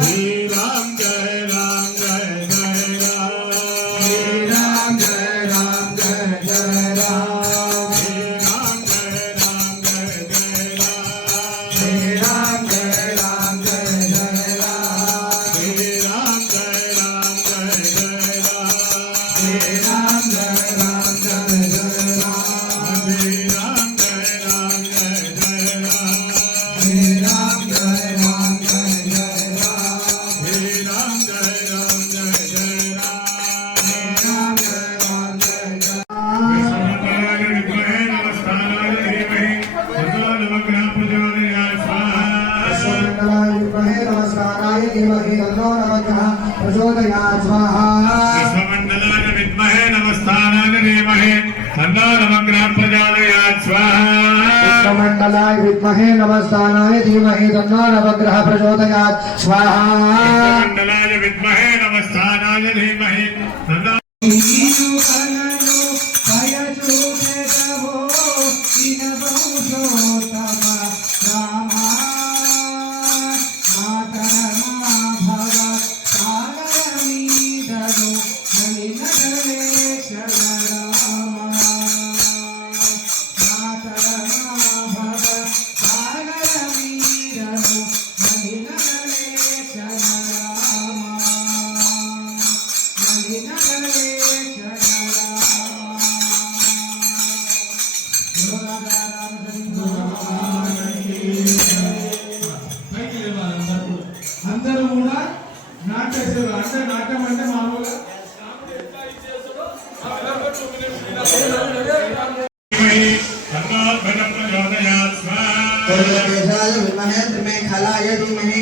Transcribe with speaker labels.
Speaker 1: We धीमहि तन्नो नमः प्रचोदयात् स्वाहा विश्वमण्डलाय विद्महे नवस्थानाय धीमहि तन्नो नवग्रह प्रचोदयात् स्वाहा
Speaker 2: विश्वमण्डलाय विद्महे नवस्थानाय धीमहि तन्नो नवग्रह प्रचोदयात् स्वाहा विश्वमण्डलाय विद्महे नवस्थानाय धीमहि
Speaker 3: तन्नो అందరూ కూడా నాటేశారు అంటే నాట్యం అంటే
Speaker 4: మామూలుగా
Speaker 5: खला यदि महे